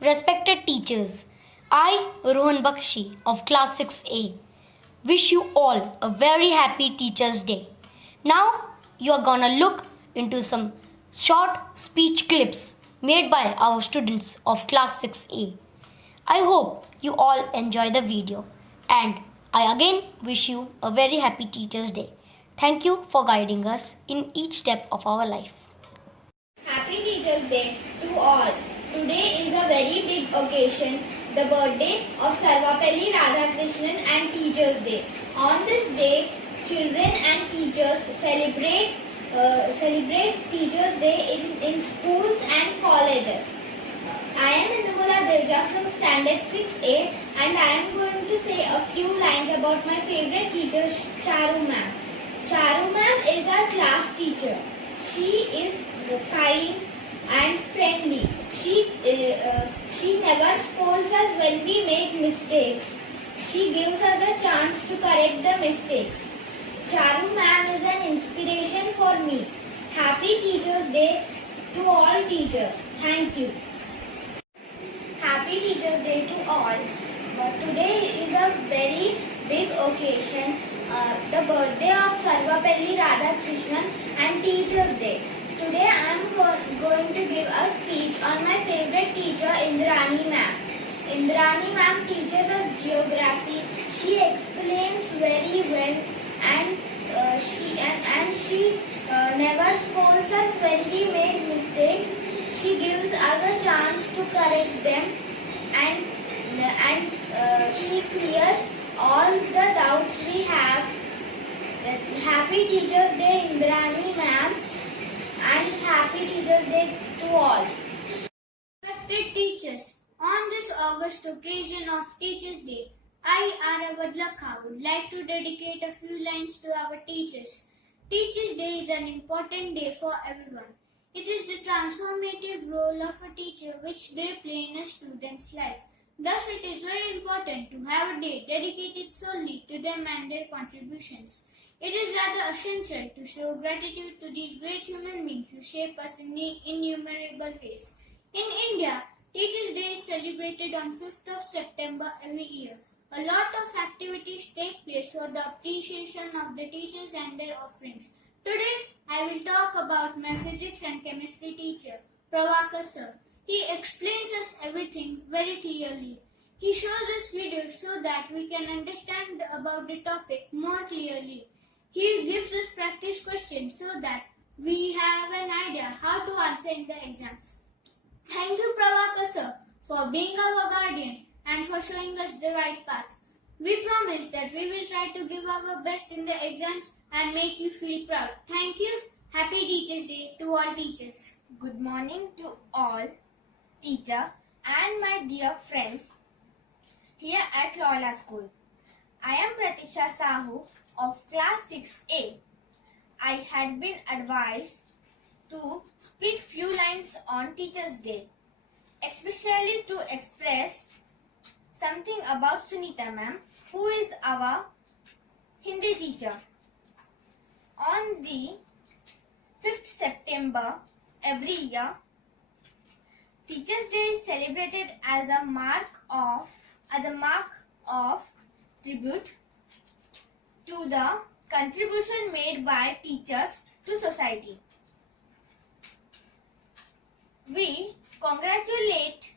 Respected teachers, I, Rohan Bakshi of Class 6A, wish you all a very happy Teachers' Day. Now, you are gonna look into some short speech clips made by our students of Class 6A. I hope you all enjoy the video and I again wish you a very happy Teachers' Day. Thank you for guiding us in each step of our life. Happy Teachers' Day to all. Today is a very big occasion, the birthday of Sarvapalli Radhakrishnan and Teachers' Day. On this day, children and teachers celebrate Teachers' Day in schools and colleges. I am Indumula Devja from Standard 6A and I am going to say a few lines about my favorite teacher, Charu ma'am. Charu ma'am is our class teacher. She is kind and friendly. She never scolds us when we make mistakes. She gives us a chance to correct the mistakes. Charu ma'am is an inspiration for me. Happy Teachers' Day to all teachers. Thank you. Happy Teachers' Day to all. Today is a very big occasion, the birthday of Sarvapalli Radhakrishnan and Teachers' Day. Today I am going to give a speech on my favorite teacher, Indrani ma'am. Indrani ma'am teaches us geography. She explains very well and she never scolds us when we make mistakes. She gives us a chance to correct them and she clears all the doubts we have. Happy Teachers' Day, Indrani ma'am, and Happy Teachers' Day to all. Respected teachers, on this August occasion of Teachers' Day, I, Aravad Lakha, would like to dedicate a few lines to our teachers. Teachers' Day is an important day for everyone. It is the transformative role of a teacher which they play in a student's life. Thus, it is very important to have a day dedicated solely to them and their contributions. It is rather essential to show gratitude to these great human beings who shape us in innumerable ways. In India, Teachers' Day is celebrated on 5th of September every year. A lot of activities take place for the appreciation of the teachers and their offerings. Today, I will talk about my physics and chemistry teacher, Pravakar sir. He explains us everything very clearly. He shows us videos so that we can understand about the topic more clearly. He gives us practice questions so that we have an idea how to answer in the exams. Thank you, Pravakar sir, for being our guardian and for showing us the right path. We promise that we will try to give our best in the exams and make you feel proud. Thank you. Happy Teachers' Day to all teachers. Good morning to all teacher and my dear friends here at Loyola School. I am Pratiksha Sahu of class 6A. I had been advised to speak few lines on Teachers' Day, especially to express something about Sunita ma'am, who is our Hindi teacher. On the 5th September every year, Teachers' Day is celebrated as a mark of tribute to the contribution made by teachers to society. We congratulate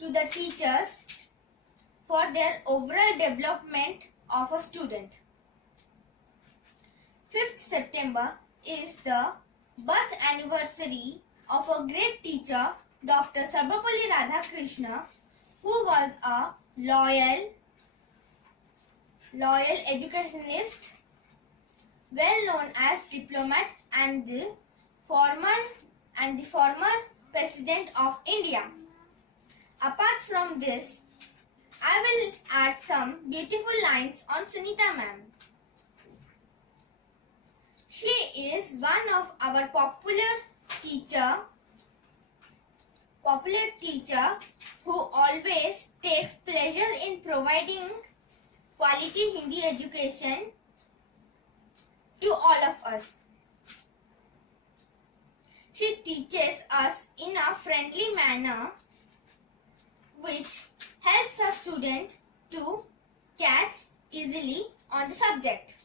to the teachers for their overall development of a student. 5th September is the birth anniversary of a great teacher, Dr. Sarvapalli Radhakrishnan, who was a loyal educationist, well known as diplomat and the former President of India. Apart from this, I will add some beautiful lines on Sunita ma'am. She is one of our popular teacher who always takes pleasure in providing quality Hindi education to all of us. She teaches us in a friendly manner which helps a student to catch easily on the subject.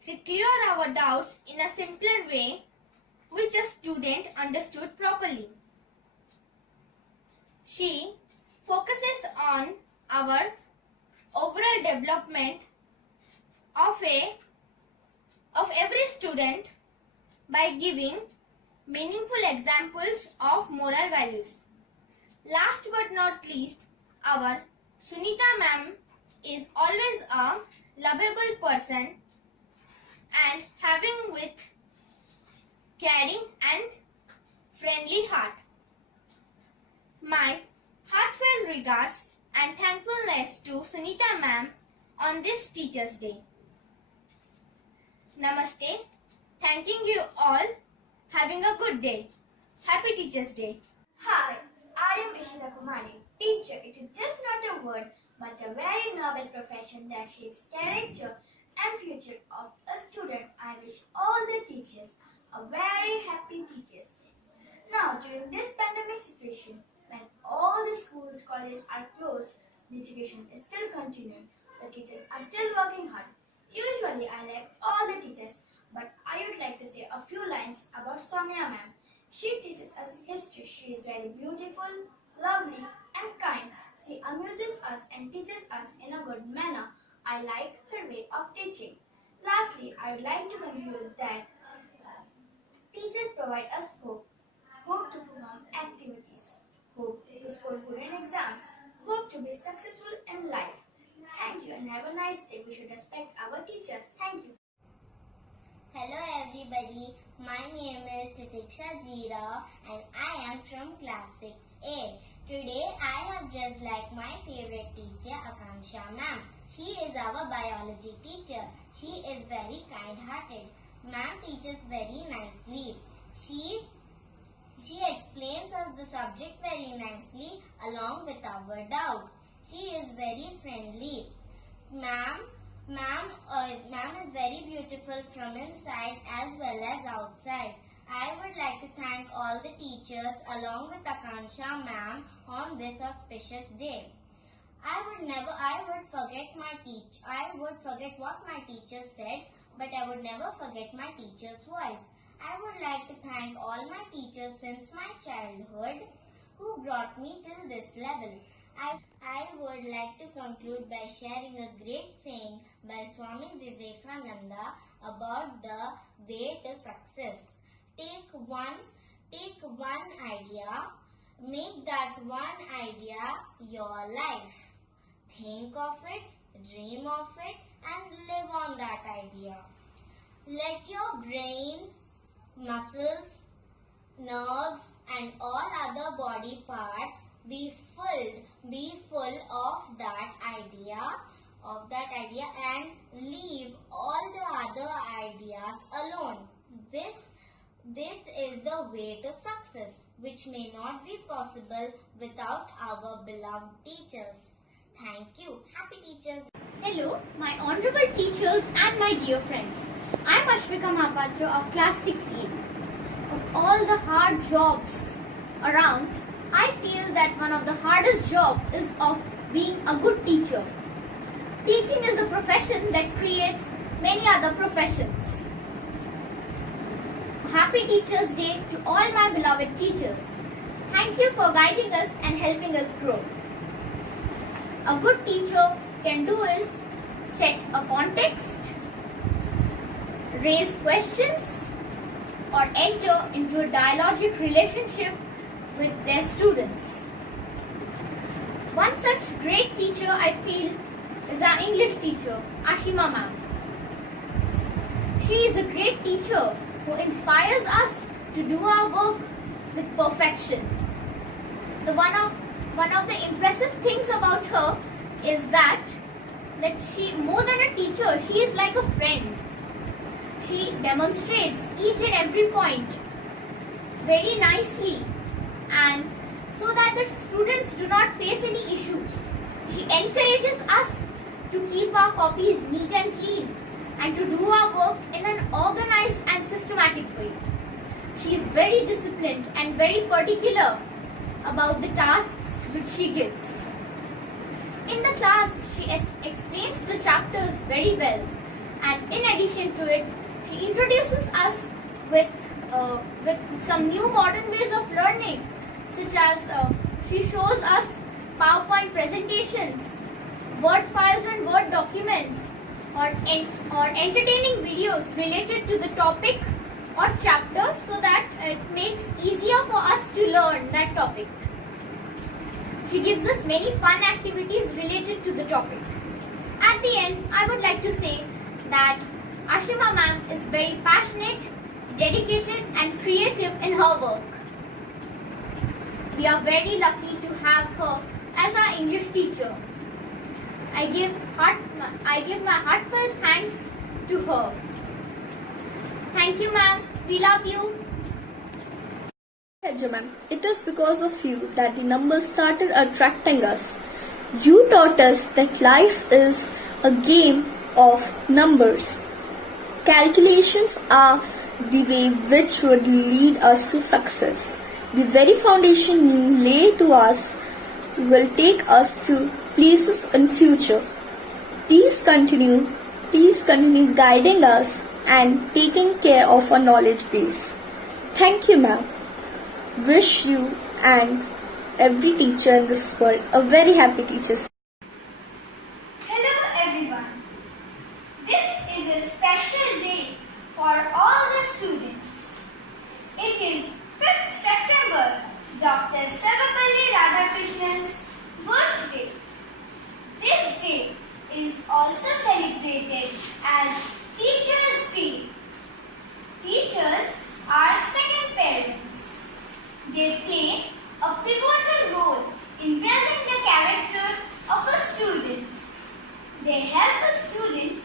She clears our doubts in a simpler way which a student understood properly. She focuses on our overall development of every student by giving meaningful examples of moral values. Last but not least, our Sunita ma'am is always a lovable person and having with caring and friendly heart. My heartfelt regards and thankfulness to Sunita ma'am on this Teachers' Day. Namaste. Thanking you all. Having a good day. Happy Teachers' Day. Hi, I am Ishita Kumari. Teacher, it is just not a word, but a very noble profession that shapes character and future of a student. I wish all the teachers a very happy Teachers' Day. Now, during this pandemic situation, when all the schools, colleges are closed, the education is still continuing. The teachers are still working hard. Usually, I like all the teachers, but I would like to say a few lines about Soumya ma'am. She teaches us history. She is very beautiful, lovely, and kind. She amuses us and teaches us in a good manner. I like her way of teaching. Lastly, I would like to conclude that teachers provide us hope to perform activities, hope to score good in exams, hope to be successful in life. Thank you and have a nice day. We should respect our teachers. Thank you. Hello everybody, my name is Titiksha Jira and I am from class 6A. Today I have dressed like my favorite teacher Akansha ma'am. She is our biology teacher. She is very kind-hearted. Ma'am teaches very nicely. She explains us the subject very nicely along with our doubts. She is very friendly. Ma'am is very beautiful from inside as well as outside. I would like to thank all the teachers along with Akansha ma'am on this auspicious day. I would forget what my teacher said, but I would never forget my teacher's voice. I would like to thank all my teachers since my childhood who brought me till this level. I would like to conclude by sharing a great saying by Swami Vivekananda about the way to success. Take one idea, make that one idea your life. Think of it, dream of it, and live on that idea. Let your brain, muscles, nerves, and all other body parts be full of that idea and leave all the other ideas alone. This is the way to success, which may not be possible without our beloved teachers. Thank you. Happy Teachers. Hello, my honorable teachers and my dear friends. I am Ashvika Mahapatra of class 6A. Of all the hard jobs around, I feel that one of the hardest jobs is of being a good teacher. Teaching is a profession that creates many other professions. Happy Teachers' Day to all my beloved teachers. Thank you for guiding us and helping us grow. A good teacher can do is set a context, raise questions, or enter into a dialogic relationship with their students. One such great teacher I feel is our English teacher, Ashima ma'am. She is a great teacher who inspires us to do our work with perfection. One of the impressive things about her is that she, more than a teacher, she is like a friend. She demonstrates each and every point very nicely, and so that the students do not face any issues. She encourages us to keep our copies neat and clean and to do our work in an organized and systematic way. She is very disciplined and very particular about the tasks which she gives. In the class, she explains the chapters very well, and in addition to it, she introduces us with some new modern ways of learning, such as she shows us PowerPoint presentations, Word files and Word documents, or entertaining videos related to the topic or chapter, so that it makes easier for us to learn that topic. She gives us many fun activities related to the topic. At the end, I would like to say that Ashima ma'am is very passionate, dedicated and creative in her work. We are very lucky to have her as our English teacher. I give my heartfelt thanks to her. Thank you, ma'am. We love you. Ma'am, it is because of you that the numbers started attracting us. You taught us that life is a game of numbers. Calculations are the way which would lead us to success. The very foundation you lay to us will take us to places in future. Please continue guiding us and taking care of our knowledge base. Thank you, ma'am. Wish you and every teacher in this world a very happy Teachers' Day. Hello everyone. This is a special day for all the students. It is 5th September, Dr. Sarvapalli Radhakrishnan's birthday. This day is also celebrated as Teachers' Day. Teachers are second parents. They play a pivotal role in building the character of a student. They help a student